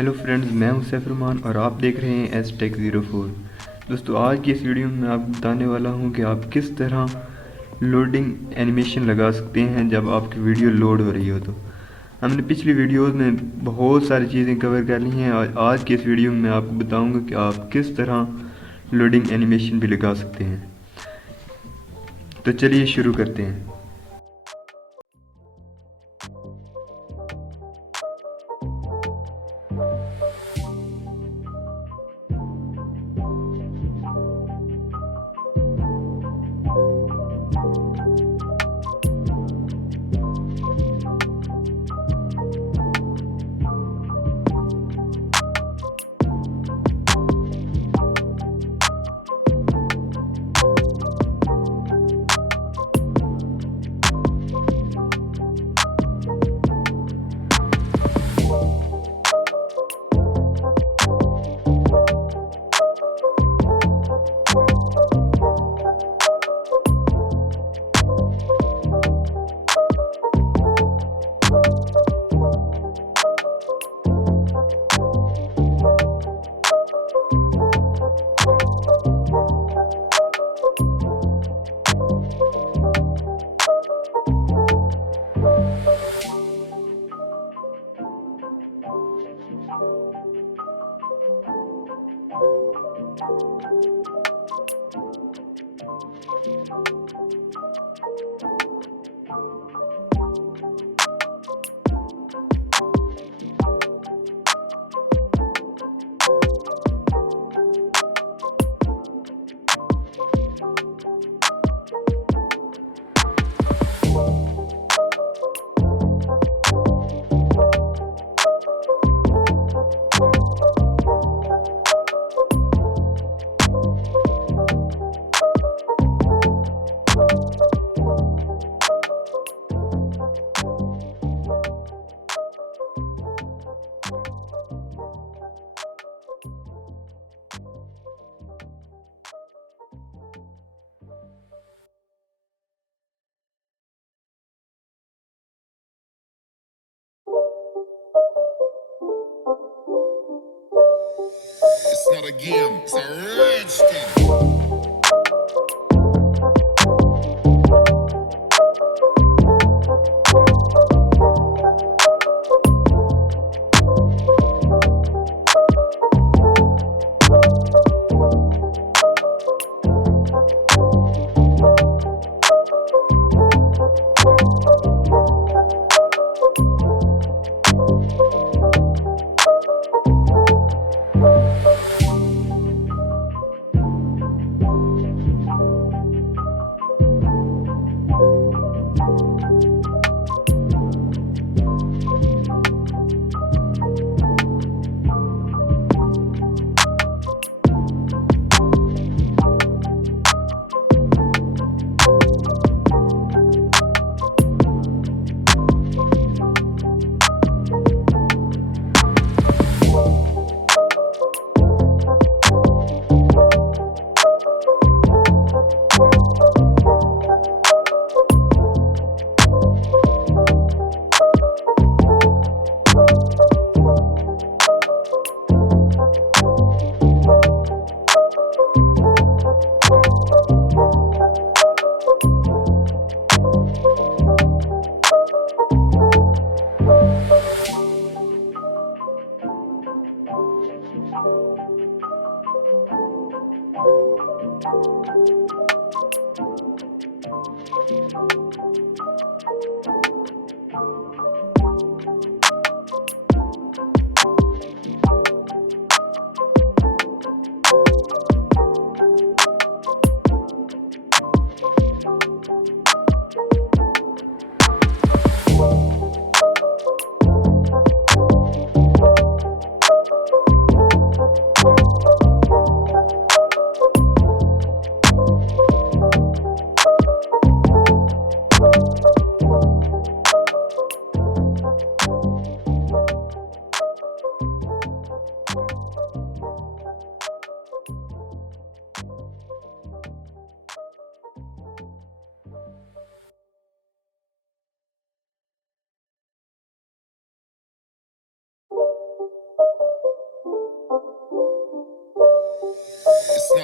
Hello friends, मैं हूं सैफरमान और आप देख रहे हैं एस टेक 04। दोस्तों, आज की इस वीडियो में मैं आपको बताने वाला हूं कि आप किस तरह लोडिंग एनिमेशन लगा सकते हैं जब आपकी वीडियो लोड हो रही हो। तो हमने पिछली वीडियोस में बहुत सारी चीज़ें कवर कर ली हैं और आज की इस वीडियो में मैं आपको बताऊँगा कि आप किस तरह लोडिंग एनिमेशन भी लगा सकते हैं। तो चलिए शुरू करते हैं। It's not a game, it's a rich thing.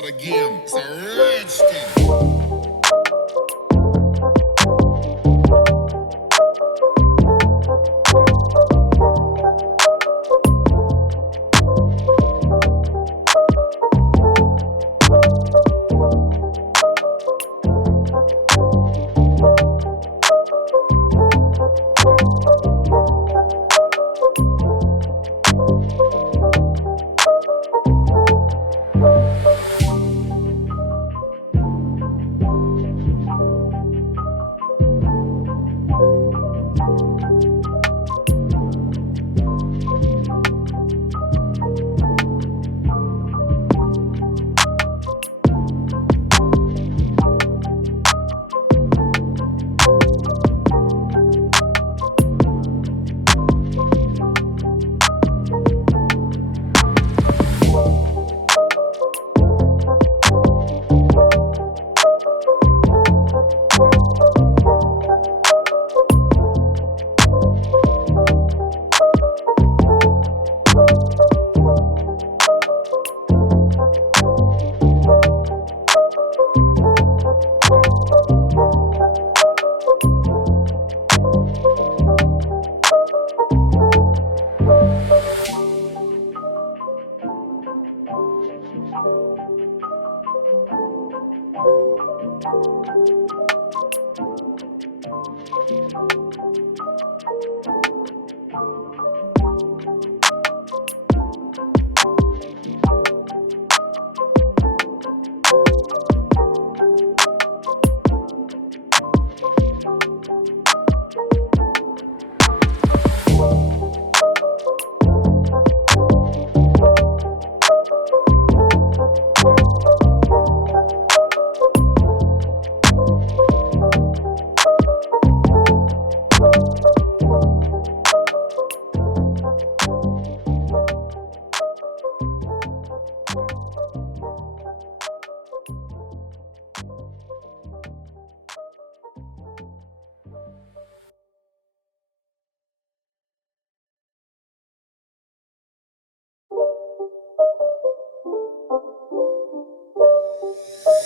not a game, it's a rich thing.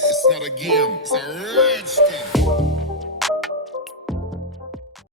It's not a game, it's a rich thing.